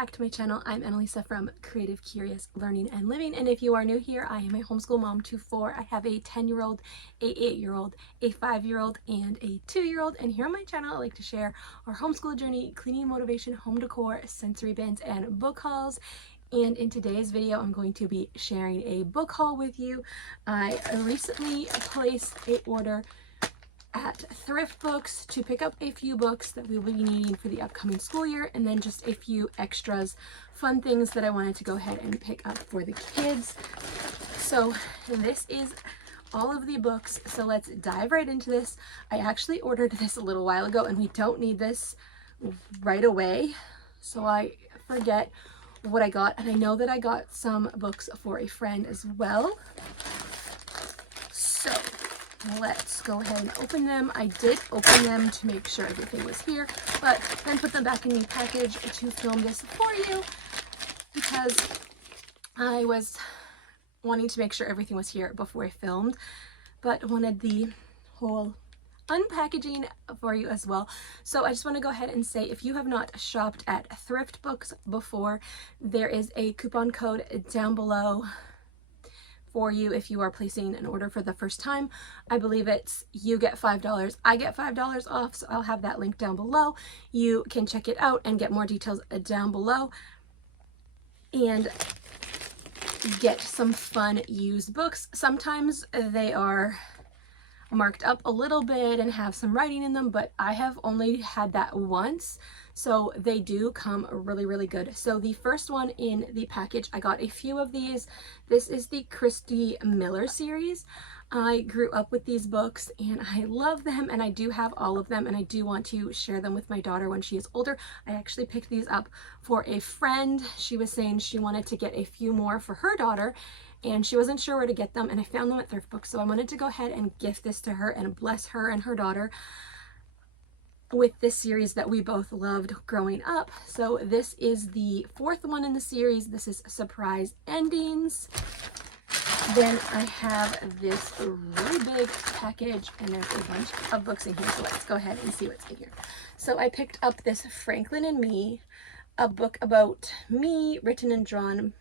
back to my channel. I'm Annalisa from Creative Curious Learning and Living, and if you are new here, I am a homeschool mom to four. I have a 10-year-old, a 8-year-old, a 5-year-old, and a 2-year-old, and here on my channel I like to share our homeschool journey, cleaning motivation, home decor, sensory bins, and book hauls. And in today's video I'm going to be sharing a book haul with you. I recently placed an order at Thrift Books to pick up a few books that we will be needing for the upcoming school year, and then just a few extras, fun things that I wanted to go ahead and pick up for the kids. So this is all of the books, so let's dive right into this. I actually ordered this a little while ago and we don't need this right away, so I forget what I got, and I know that I got some books for a friend as well. So let's go ahead and open them. I did open them to make sure everything was here, but then put them back in the package to film this for you because I was wanting to make sure everything was here before I filmed, but wanted the whole unpackaging for you as well. So I just want to go ahead and say, if you have not shopped at Thrift Books before, there is a coupon code down below for you if you are placing an order for the first time. I believe it's you get $5, I get $5 off, so I'll have that link down below. You can check it out and get more details down below and get some fun used books. Sometimes they are marked up a little bit and have some writing in them, but I have only had that once, so they do come really good. So the first one in the package, I got a few of these. This is the Christy Miller series. I grew up with these books and I love them, and I do have all of them, and I do want to share them with my daughter when she is older. I actually picked these up for a friend. She was saying she wanted to get a few more for her daughter and she wasn't sure where to get them, and I found them at Thrift Books, so I wanted to go ahead and gift this to her and bless her and her daughter with this series that we both loved growing up. So this is the fourth one in the series. This is Surprise Endings. Then I have this really big package and there's a bunch of books in here, so let's go ahead and see what's in here. So I picked up this Franklin and Me, a book about me, written and drawn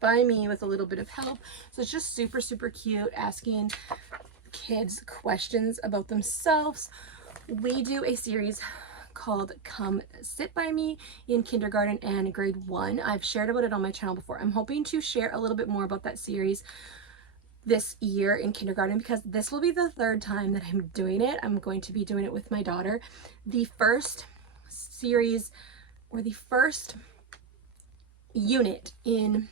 by me with a little bit of help. So it's just super cute, asking kids questions about themselves. We do a series called Come Sit By Me in kindergarten and grade 1. I've shared about it on my channel before. I'm hoping to share a little bit more about that series this year in kindergarten because this will be the third time that I'm doing it. I'm going to be doing it with my daughter. The first series, or the first unit in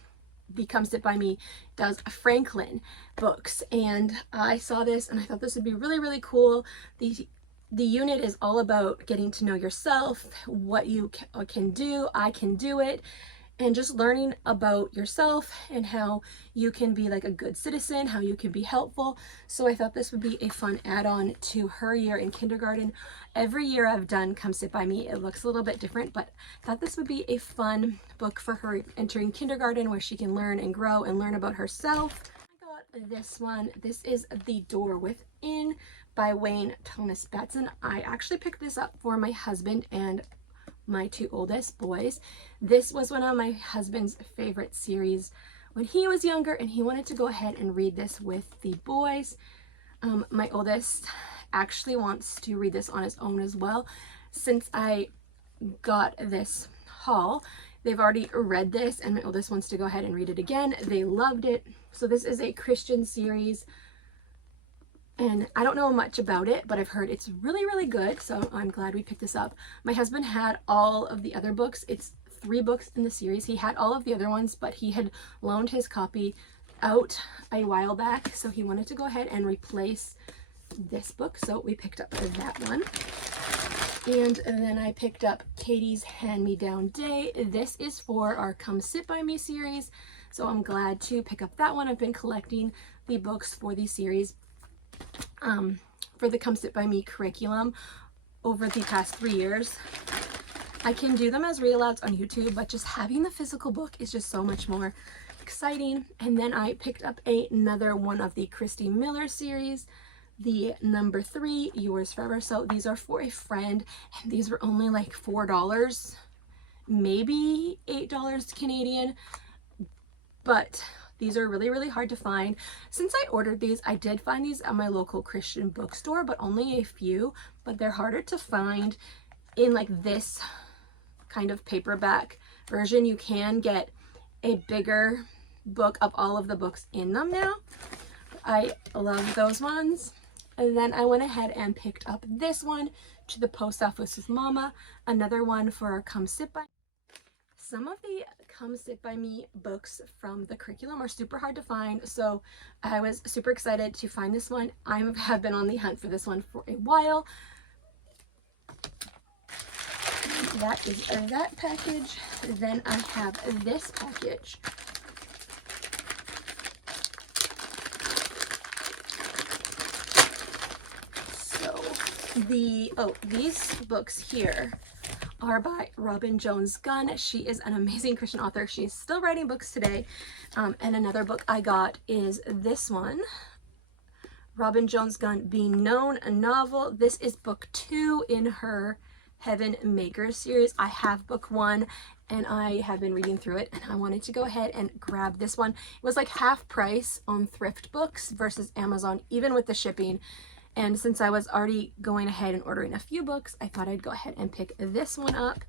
the Come Sit By Me, does Franklin books, and I saw this and I thought this would be really cool. The unit is all about getting to know yourself, what you can do, I can do it, and just learning about yourself and how you can be like a good citizen, how you can be helpful. So I thought this would be a fun add-on to her year in kindergarten. Every year I've done Come Sit By Me, it looks a little bit different, but I thought this would be a fun book for her entering kindergarten where she can learn and grow and learn about herself. I got this one. This is The Door Within by Wayne Thomas Batson. I actually picked this up for my husband and my 2 oldest boys. This was one of my husband's favorite series when he was younger, and he wanted to go ahead and read this with the boys. My oldest actually wants to read this on his own as well. Since I got this haul, they've already read this and my oldest wants to go ahead and read it again. They loved it. So this is a Christian series, and I don't know much about it, but I've heard it's really good, so I'm glad we picked this up. My husband had all of the other books. It's 3 books in the series. He had all of the other ones, but he had loaned his copy out a while back, so he wanted to go ahead and replace this book, so we picked up that one. And then I picked up Katie's Hand-Me-Down Day. This is for our Come Sit By Me series, so I'm glad to pick up that one. I've been collecting the books for the series for the Come Sit By Me curriculum over the past 3 years. I can do them as read-alouds on YouTube, but just having the physical book is just so much more exciting. And then I picked up another one of the Christy Miller series, the number 3, Yours Forever. So these are for a friend, and these were only like $4, maybe $8 Canadian, but these are really, really hard to find. Since I ordered these, I did find these at my local Christian bookstore, but only a few, but they're harder to find in like this kind of paperback version. You can get a bigger book of all of the books in them now. I love those ones. And then I went ahead and picked up this one, To the Post Office with Mama, another one for Come Sit By. Some of the Come Sit By Me books from the curriculum are super hard to find, so I was super excited to find this one. I have been on the hunt for this one for a while. That is that package. Then I have this package. So these books here are by Robin Jones Gunn. She is an amazing Christian author. She's still writing books today. And another book I got is this one, Robin Jones Gunn, Being Known, a novel. This is book 2 in her Heaven Makers series. I have book 1 and I have been reading through it, and I wanted to go ahead and grab this one. It was like half price on Thrift Books versus Amazon, even with the shipping. And since I was already going ahead and ordering a few books, I thought I'd go ahead and pick this one up.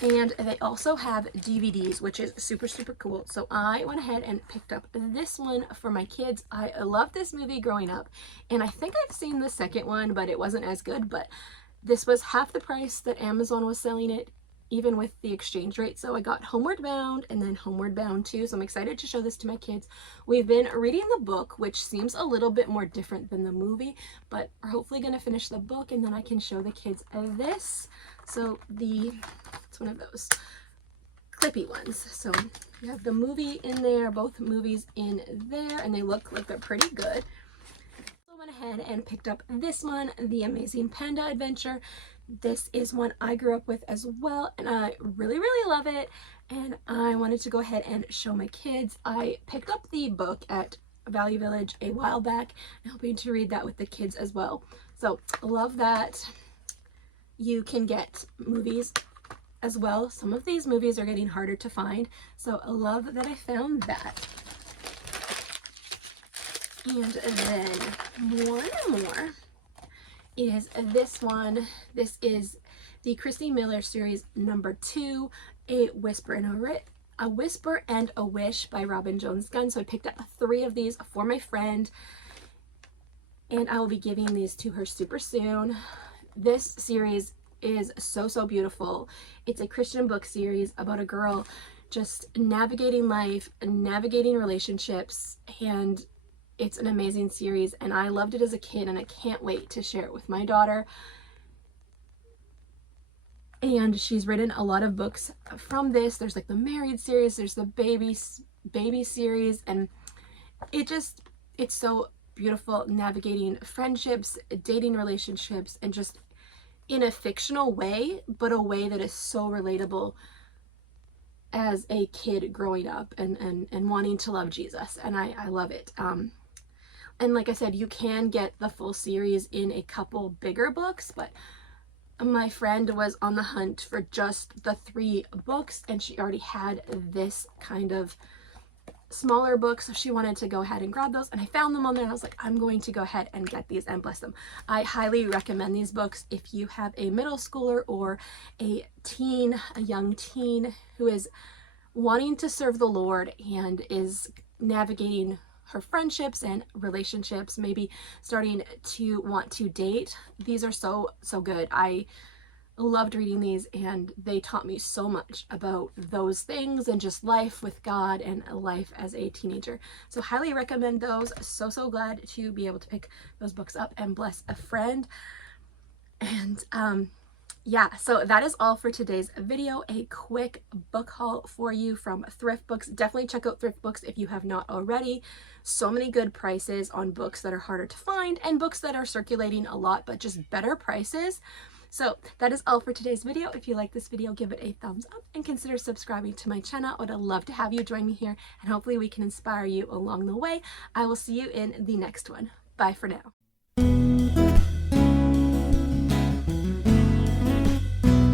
And they also have DVDs, which is super, super cool. So I went ahead and picked up this one for my kids. I loved this movie growing up, and I think I've seen the second one, but it wasn't as good. But this was half the price that Amazon was selling it, even with the exchange rate. So I got Homeward Bound and then Homeward Bound 2. So I'm excited to show this to my kids. We've been reading the book, which seems a little bit more different than the movie, but we're hopefully going to finish the book and then I can show the kids this. So it's one of those clippy ones. So you have the movie in there, both movies in there, and they look like they're pretty good. So I went ahead and picked up this one, The Amazing Panda Adventure. This is one I grew up with as well, and I really, really love it, and I wanted to go ahead and show my kids. I picked up the book at Value Village a while back, and hoping to read that with the kids as well. So I love that. You can get movies as well. Some of these movies are getting harder to find, so I love that I found that. And then more is this one. This is the Christy Miller series number 2, A Whisper and a Wish by Robin Jones Gunn. So I picked up 3 of these for my friend, and I will be giving these to her super soon. This series is so, so beautiful. It's a Christian book series about a girl just navigating life, navigating relationships, and it's an amazing series, and I loved it as a kid, and I can't wait to share it with my daughter. And she's written a lot of books from this. There's like the Married series, there's the baby series, and it's so beautiful, navigating friendships, dating relationships, and just in a fictional way, but a way that is so relatable as a kid growing up and wanting to love Jesus. And I love it. And like I said, you can get the full series in a couple bigger books, but my friend was on the hunt for just the 3 books, and she already had this kind of smaller books, so she wanted to go ahead and grab those, and I found them on there, and I was like, I'm going to go ahead and get these and bless them. I highly recommend these books if you have a middle schooler or a young teen who is wanting to serve the Lord and is navigating her friendships and relationships, maybe starting to want to date. These are so good. I loved reading these, and they taught me so much about those things and just life with God and life as a teenager. So highly recommend those. So glad to be able to pick those books up and bless a friend. And yeah, so that is all for today's video. A quick book haul for you from Thrift Books. Definitely check out Thrift Books if you have not already. So many good prices on books that are harder to find and books that are circulating a lot, but just better prices. So that is all for today's video. If you like this video, give it a thumbs up and consider subscribing to my channel. I would love to have you join me here, and hopefully we can inspire you along the way. I will see you in the next one. Bye for now.